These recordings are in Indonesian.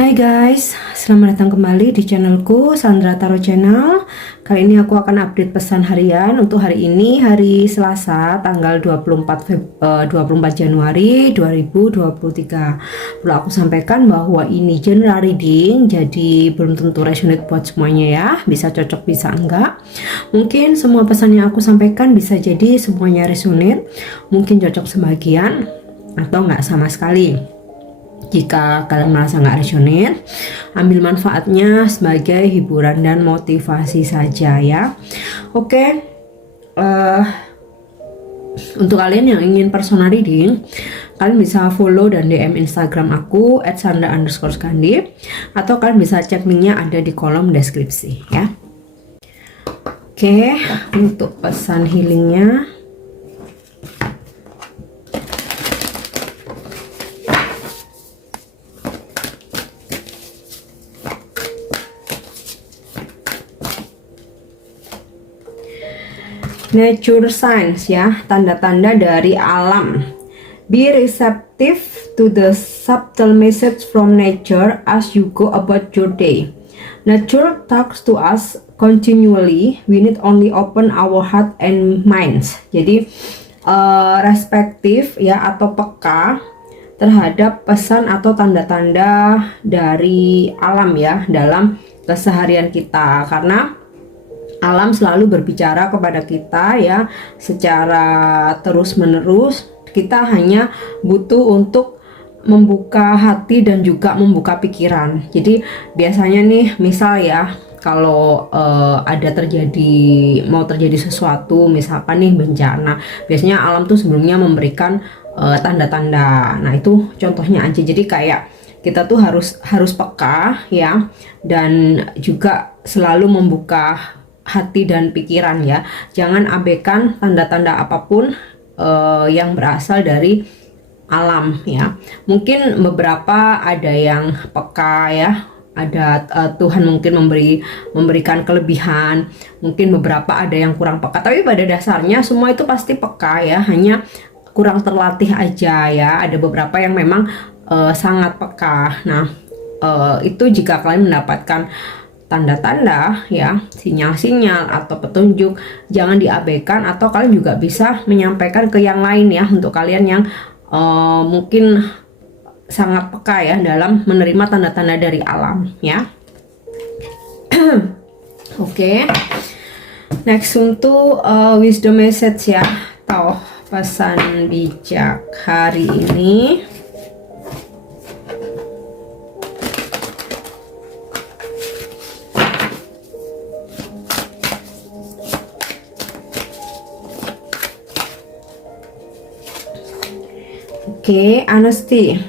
Hai guys, selamat datang kembali di channelku Sandra Tarot Channel. Kali ini aku akan update pesan harian untuk hari ini, hari Selasa, tanggal 24 Januari 2023. Perlu aku sampaikan bahwa ini general reading, jadi belum tentu resonate buat semuanya ya. Bisa cocok, bisa enggak. Mungkin semua pesan yang aku sampaikan bisa jadi semuanya resonate, mungkin cocok sebagian atau enggak sama sekali. Jika kalian merasa nggak resonate, ambil manfaatnya sebagai hiburan dan motivasi saja ya. Oke, untuk kalian yang ingin personal reading, kalian bisa follow dan DM Instagram aku @sandra_skandi, atau kalian bisa cek linknya ada di kolom deskripsi ya. Oke, untuk pesan healingnya, nature signs ya, tanda-tanda dari alam. Be receptive to the subtle message from nature as you go about your day. Nature talks to us continually. We need only open our heart and minds. Jadi respektif ya atau peka terhadap pesan atau tanda-tanda dari alam ya dalam keseharian kita, karena alam selalu berbicara kepada kita ya secara terus-menerus. Kita hanya butuh untuk membuka hati dan juga membuka pikiran. Jadi biasanya nih, misal ya, kalau ada mau terjadi sesuatu, misalkan nih bencana, biasanya alam tuh sebelumnya memberikan tanda-tanda. Nah itu contohnya aja. Jadi kayak kita tuh harus peka ya, dan juga selalu membuka hati dan pikiran ya. Jangan abaikan tanda-tanda apapun yang berasal dari alam ya. Mungkin beberapa ada yang peka ya, ada Tuhan mungkin memberikan kelebihan, mungkin beberapa ada yang kurang peka, tapi pada dasarnya semua itu pasti peka ya, hanya kurang terlatih aja ya. Ada beberapa yang memang sangat peka. Nah itu jika kalian mendapatkan tanda-tanda ya, sinyal-sinyal atau petunjuk, jangan diabaikan, atau kalian juga bisa menyampaikan ke yang lain ya, untuk kalian yang mungkin sangat peka ya dalam menerima tanda-tanda dari alam ya. Oke. Next untuk wisdom message ya, atau pesan bijak hari ini. Okay, honesty.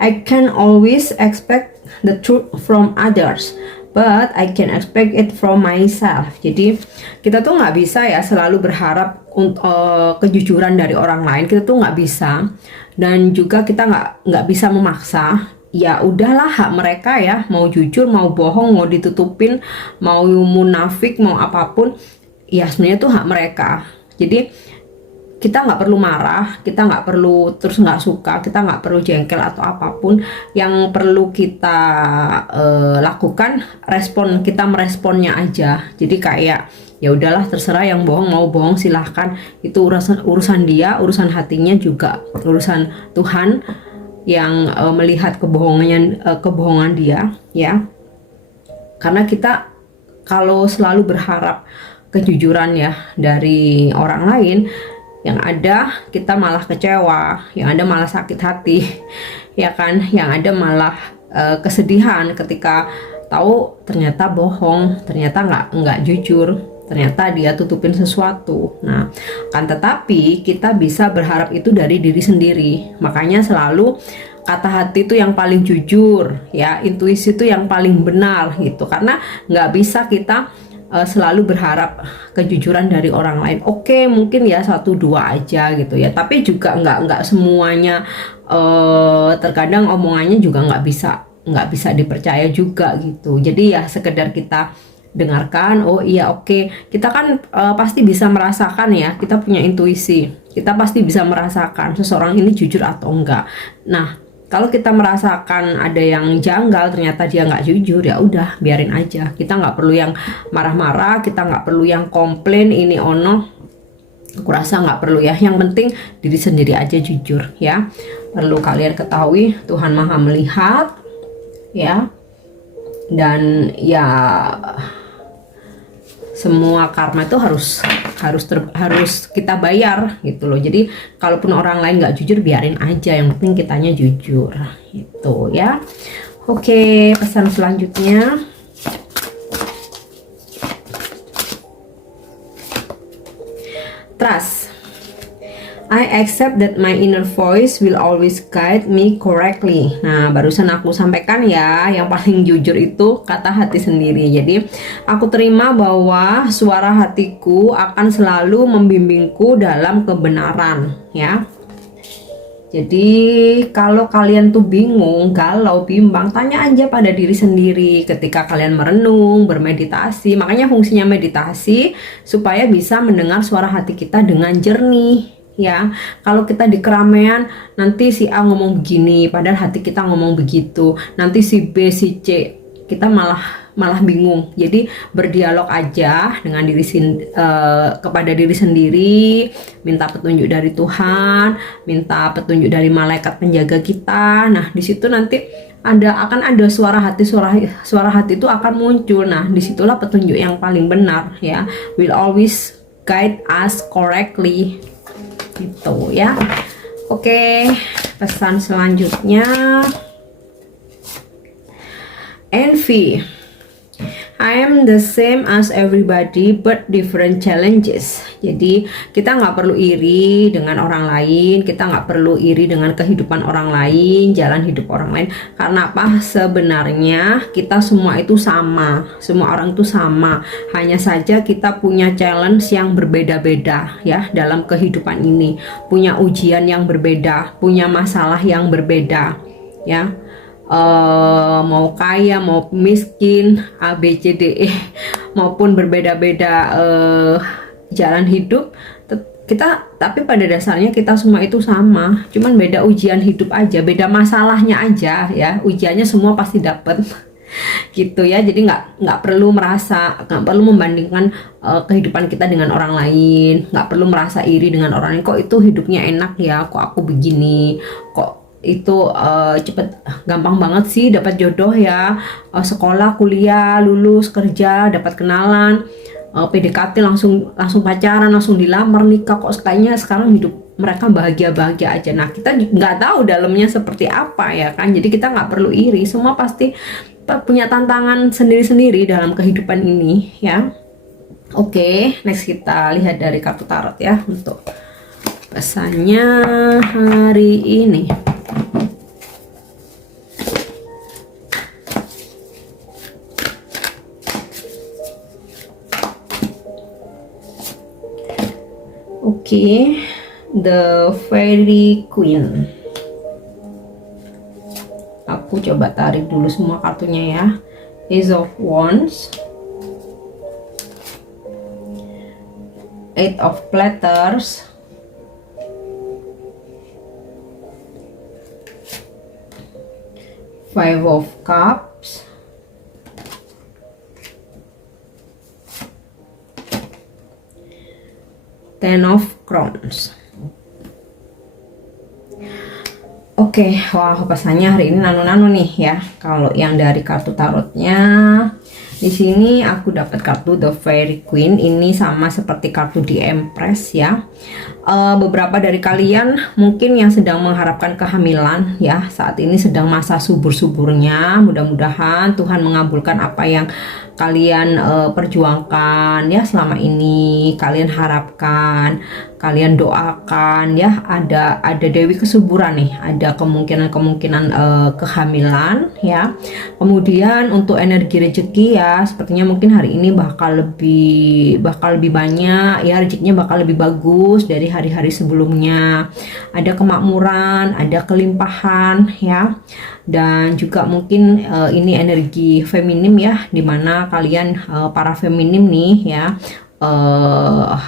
I can always expect the truth from others, but I can expect it from myself. Jadi kita tuh nggak bisa ya selalu berharap untuk kejujuran dari orang lain. Kita tuh nggak bisa, dan juga kita nggak bisa memaksa. Ya udahlah, hak mereka ya, mau jujur, mau bohong, mau ditutupin, mau munafik, mau apapun, ya sebenarnya tuh hak mereka. Jadi kita nggak perlu marah, kita nggak perlu terus nggak suka, kita nggak perlu jengkel atau apapun. Yang perlu kita lakukan, kita meresponnya aja. Jadi kayak ya udahlah, terserah, yang bohong mau bohong silahkan, itu urusan dia, urusan hatinya, juga urusan Tuhan yang melihat kebohongan dia ya. Karena kita kalau selalu berharap kejujuran ya dari orang lain, yang ada kita malah kecewa, yang ada malah sakit hati ya kan, yang ada malah kesedihan ketika tahu ternyata bohong, ternyata nggak jujur, ternyata dia tutupin sesuatu. Nah kan, tetapi kita bisa berharap itu dari diri sendiri. Makanya selalu kata hati itu yang paling jujur ya, intuisi itu yang paling benar gitu. Karena nggak bisa kita selalu berharap kejujuran dari orang lain. Oke, mungkin ya 1-2 aja gitu ya, tapi juga nggak semuanya. Terkadang omongannya juga nggak bisa dipercaya juga gitu. Jadi ya sekedar kita dengarkan, oh iya oke. Kita kan pasti bisa merasakan ya, kita punya intuisi, kita pasti bisa merasakan seseorang ini jujur atau enggak. Nah Kalau kita merasakan ada yang janggal, ternyata dia nggak jujur, ya udah biarin aja. Kita nggak perlu yang marah-marah, kita nggak perlu yang komplain ini ono. Aku rasa nggak perlu ya. Yang penting diri sendiri aja jujur ya. Perlu kalian ketahui Tuhan Maha melihat ya. Dan ya semua karma itu harus kita bayar gitu loh. Jadi kalaupun orang lain nggak jujur, biarin aja, yang penting kitanya jujur gitu ya. Oke, pesan selanjutnya, trust. I accept that my inner voice will always guide me correctly. Nah, barusan aku sampaikan ya, yang paling jujur itu kata hati sendiri. Jadi, aku terima bahwa suara hatiku akan selalu membimbingku dalam kebenaran, ya. Jadi, kalau kalian tuh bingung, galau, bimbang, tanya aja pada diri sendiri ketika kalian merenung, bermeditasi. Makanya fungsinya meditasi supaya bisa mendengar suara hati kita dengan jernih. Ya, kalau kita di keramaian, nanti si A ngomong begini, padahal hati kita ngomong begitu. Nanti si B, si C, kita malah bingung. Jadi berdialog aja dengan kepada diri sendiri, minta petunjuk dari Tuhan, minta petunjuk dari malaikat penjaga kita. Nah, di situ nanti akan ada suara hati itu akan muncul. Nah, disitulah petunjuk yang paling benar ya. Will always guide us correctly. Gitu ya. Oke, pesan selanjutnya, envy. I am the same as everybody but different challenges. Jadi kita nggak perlu iri dengan orang lain, kita nggak perlu iri dengan kehidupan orang lain, jalan hidup orang lain. Karena apa? Sebenarnya kita semua itu sama, semua orang itu sama. Hanya saja kita punya challenge yang berbeda-beda ya dalam kehidupan ini, punya ujian yang berbeda, punya masalah yang berbeda ya. Mau kaya, mau miskin, A, B, C, D, E, maupun berbeda-beda jalan hidup kita, tapi pada dasarnya kita semua itu sama, cuman beda ujian hidup aja, beda masalahnya aja ya. Ujiannya semua pasti dapet gitu ya. Jadi nggak perlu membandingkan kehidupan kita dengan orang lain, nggak perlu merasa iri dengan orang lain, kok itu hidupnya enak ya, kok aku begini, kok itu gampang banget sih dapat jodoh ya, sekolah, kuliah, lulus, kerja, dapat kenalan, PDKT langsung pacaran, langsung dilamar, nikah, kok kayaknya sekarang hidup mereka bahagia-bahagia aja. Nah, kita nggak tahu dalamnya seperti apa ya kan. Jadi kita nggak perlu iri, semua pasti punya tantangan sendiri-sendiri dalam kehidupan ini ya. Oke, next kita lihat dari kartu tarot ya untuk pesannya hari ini. Oke, The Fairy Queen. Aku coba tarik dulu semua kartunya ya. Ace of Wands, Eight of Platters, Five of Cups, Ten of Crowns. Oke, wah pesannya hari ini nano-nano nih ya. Kalau yang dari kartu tarotnya, di sini aku dapat kartu The Fairy Queen. Ini sama seperti kartu di Empress ya. Beberapa dari kalian mungkin yang sedang mengharapkan kehamilan ya, saat ini sedang masa subur-suburnya. Mudah-mudahan Tuhan mengabulkan apa yang kalian perjuangkan ya selama ini, kalian harapkan, kalian doakan ya. Ada Dewi Kesuburan nih, ada kemungkinan kehamilan ya. Kemudian untuk energi rezeki ya, sepertinya mungkin hari ini bakal lebih banyak ya, rezekinya bakal lebih bagus dari hari-hari sebelumnya. Ada kemakmuran, ada kelimpahan ya. Dan juga mungkin ini energi feminim ya, dimana kalian para feminim nih ya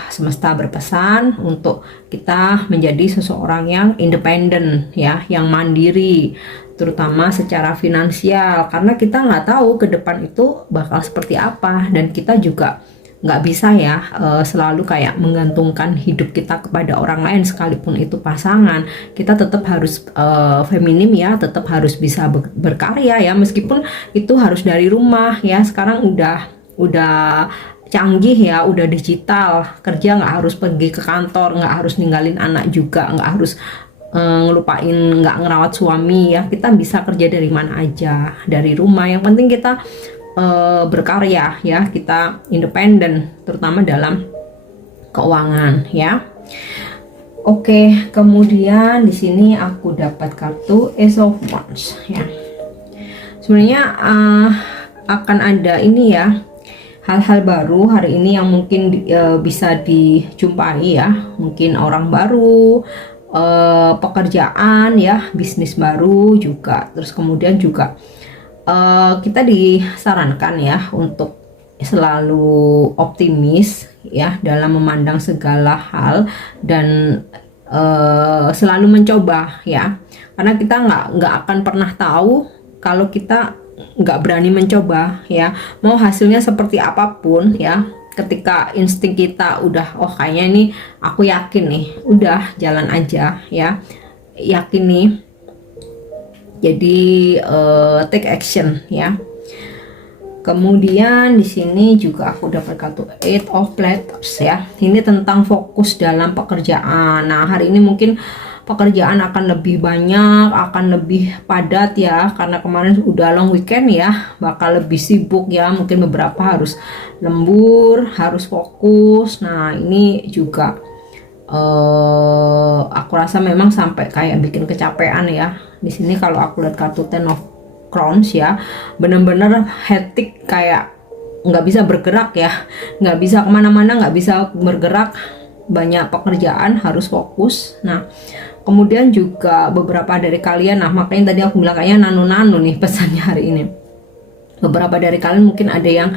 semesta berpesan untuk kita menjadi seseorang yang independen ya, yang mandiri, terutama secara finansial, karena kita nggak tahu ke depan itu bakal seperti apa, dan kita juga nggak bisa ya selalu kayak menggantungkan hidup kita kepada orang lain, sekalipun itu pasangan. Kita tetap harus feminim ya, tetap harus bisa berkarya ya, meskipun itu harus dari rumah ya. Sekarang udah canggih ya, udah digital, kerja nggak harus pergi ke kantor, nggak harus ninggalin anak juga, nggak harus ngelupain nggak ngerawat suami ya. Kita bisa kerja dari mana aja, dari rumah. Yang penting kita berkarya ya, kita independen terutama dalam keuangan ya. Oke, kemudian di sini aku dapat kartu Ace of Wands ya. Sebenarnya akan ada ini ya, hal-hal baru hari ini yang mungkin bisa dijumpai ya, mungkin orang baru, pekerjaan ya, bisnis baru juga. Terus kemudian juga kita disarankan ya untuk selalu optimis ya dalam memandang segala hal, dan selalu mencoba ya, karena kita nggak akan pernah tahu kalau kita nggak berani mencoba ya. Mau hasilnya seperti apapun ya, ketika insting kita udah kayaknya ini aku yakin nih, udah jalan aja ya, yakin nih, jadi take action ya. Kemudian di sini juga aku dapat kartu Eight of Platters ya. Ini tentang fokus dalam pekerjaan. Nah, hari ini mungkin pekerjaan akan lebih banyak, akan lebih padat ya, karena kemarin udah long weekend ya, bakal lebih sibuk ya. Mungkin beberapa harus lembur, harus fokus. Nah, ini juga aku rasa memang sampai kayak bikin kecapean ya. Di sini kalau aku lihat kartu Ten of Crowns ya, bener-bener hectic, kayak nggak bisa bergerak ya, nggak bisa kemana-mana, nggak bisa bergerak, banyak pekerjaan, harus fokus. Nah, kemudian juga beberapa dari kalian, nah makanya tadi aku bilang kayaknya nano-nano nih pesannya hari ini. Beberapa dari kalian mungkin ada yang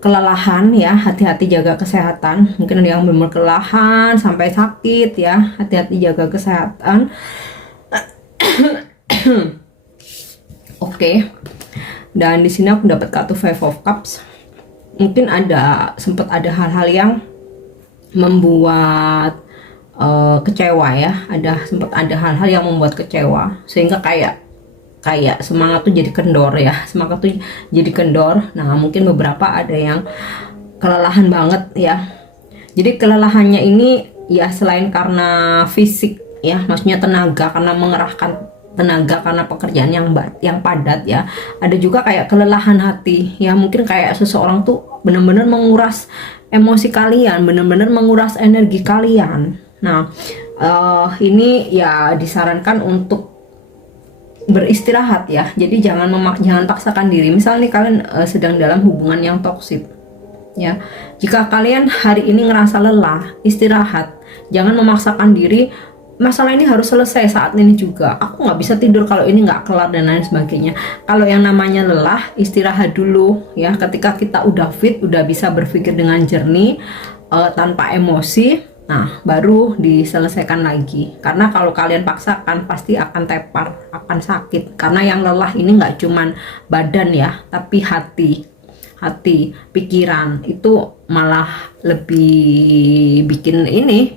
kelelahan ya, hati-hati jaga kesehatan. Mungkin ada yang benar-benar kelelahan sampai sakit ya, hati-hati jaga kesehatan. Oke. Dan di sini aku dapat kartu Five of Cups. Mungkin sempat ada hal-hal yang membuat kecewa ya, sempat ada hal-hal yang membuat kecewa, sehingga kayak semangat tuh jadi kendor ya, semangat tuh jadi kendor. Nah, mungkin beberapa ada yang kelelahan banget ya. Jadi kelelahannya ini ya selain karena fisik ya, maksudnya tenaga, karena mengerahkan tenaga karena pekerjaan yang padat ya, ada juga kayak kelelahan hati ya. Mungkin kayak seseorang tuh benar-benar menguras emosi kalian, benar-benar menguras energi kalian. Nah, ini ya disarankan untuk beristirahat ya. Jadi jangan paksakan diri. Misal nih kalian sedang dalam hubungan yang toksik ya, jika kalian hari ini ngerasa lelah, istirahat. Jangan memaksakan diri, masalah ini harus selesai saat ini juga, aku nggak bisa tidur kalau ini nggak kelar dan lain sebagainya. Kalau yang namanya lelah, istirahat dulu ya. Ketika kita udah fit, udah bisa berpikir dengan jernih, tanpa emosi, nah baru diselesaikan lagi. Karena kalau kalian paksakan pasti akan tepar, akan sakit. Karena yang lelah ini nggak cuman badan ya, tapi hati, pikiran itu malah lebih bikin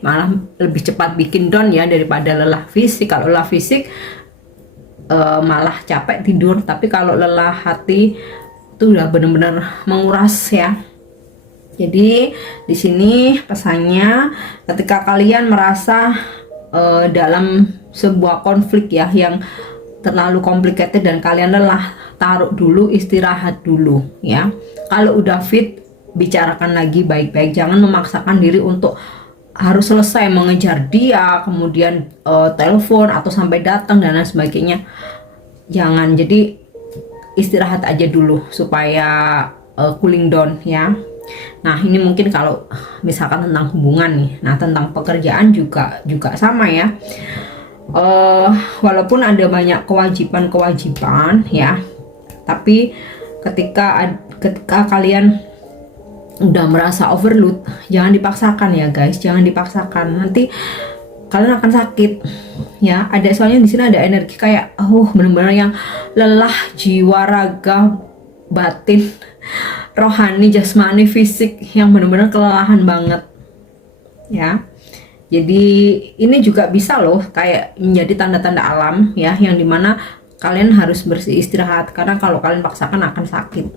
malah lebih cepat bikin down ya daripada lelah fisik. Kalau lelah fisik malah capek tidur, tapi kalau lelah hati itu udah benar-benar menguras ya. Jadi di sini pesannya, ketika kalian merasa dalam sebuah konflik ya yang terlalu complicated dan kalian lelah, taruh dulu, istirahat dulu ya. Kalau udah fit, bicarakan lagi baik-baik. Jangan memaksakan diri untuk harus selesai mengejar dia, kemudian telepon atau sampai datang dan lain sebagainya. Jangan. Jadi istirahat aja dulu supaya cooling down ya. Nah, ini mungkin kalau misalkan tentang hubungan nih. Nah, tentang pekerjaan juga sama ya. Walaupun ada banyak kewajiban ya, tapi ketika kalian udah merasa overload, jangan dipaksakan ya guys, jangan dipaksakan, nanti kalian akan sakit ya. Ada soalnya di sini ada energi kayak bener-bener yang lelah jiwa, raga, batin, rohani, jasmani, fisik, yang bener-bener kelelahan banget ya. Jadi ini juga bisa loh kayak menjadi tanda-tanda alam ya, yang dimana kalian harus beristirahat, karena kalau kalian paksakan akan sakit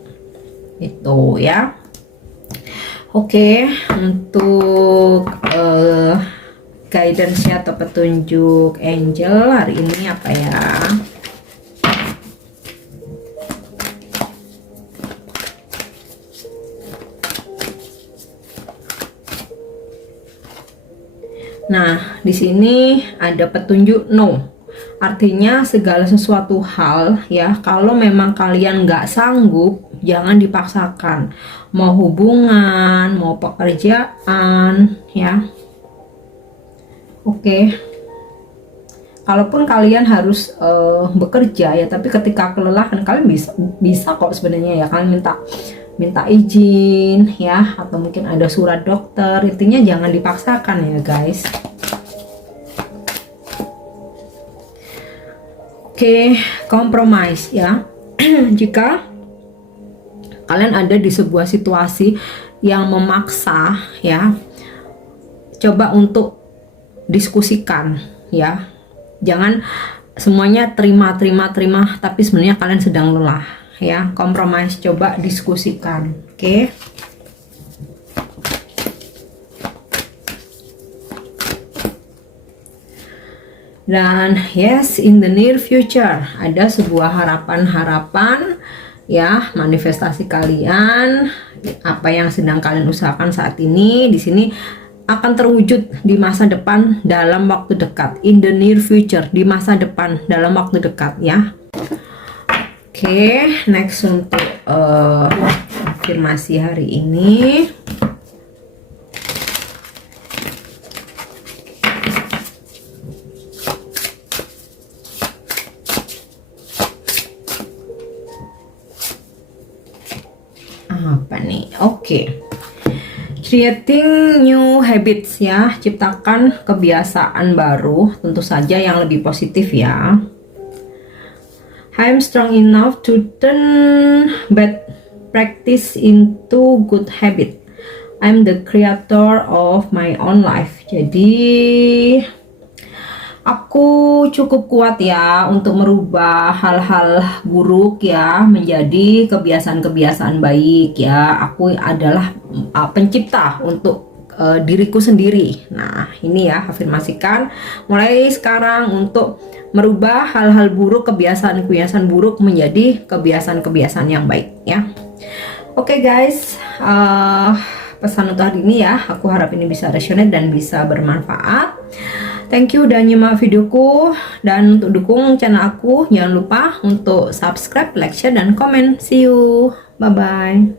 itu ya. Oke, untuk guidance-nya atau petunjuk angel hari ini apa ya? Nah, di sini ada petunjuk no. Artinya segala sesuatu hal ya, kalau memang kalian nggak sanggup, jangan dipaksakan. Mau hubungan, mau pekerjaan ya. Oke. Kalaupun kalian harus bekerja ya, tapi ketika kelelahan kalian bisa kok sebenarnya ya, kalian minta izin ya, atau mungkin ada surat dokter. Intinya jangan dipaksakan ya guys. Oke, compromise ya. Jika kalian ada di sebuah situasi yang memaksa ya, coba untuk diskusikan ya. Jangan semuanya terima tapi sebenarnya kalian sedang lelah ya. Compromise, coba diskusikan. Oke. Dan yes, in the near future ada sebuah harapan-harapan ya, manifestasi kalian, apa yang sedang kalian usahakan saat ini di sini akan terwujud di masa depan dalam waktu dekat. In the near future, di masa depan dalam waktu dekat ya. Oke, next untuk afirmasi hari ini. Apa nih? Oke. Creating new habits ya, ciptakan kebiasaan baru, tentu saja yang lebih positif ya. I'm strong enough to turn bad practice into good habit. I'm the creator of my own life. Jadi aku cukup kuat ya untuk merubah hal-hal buruk ya menjadi kebiasaan-kebiasaan baik ya. Aku adalah pencipta untuk diriku sendiri. Nah, ini ya, afirmasikan mulai sekarang untuk merubah hal-hal buruk, kebiasaan-kebiasaan buruk menjadi kebiasaan-kebiasaan yang baik ya. Oke guys, pesan untuk hari ini ya, aku harap ini bisa resonate dan bisa bermanfaat. Thank you udah nyimak videoku, dan untuk dukung channel aku jangan lupa untuk subscribe, like, share, dan komen. See you, bye bye.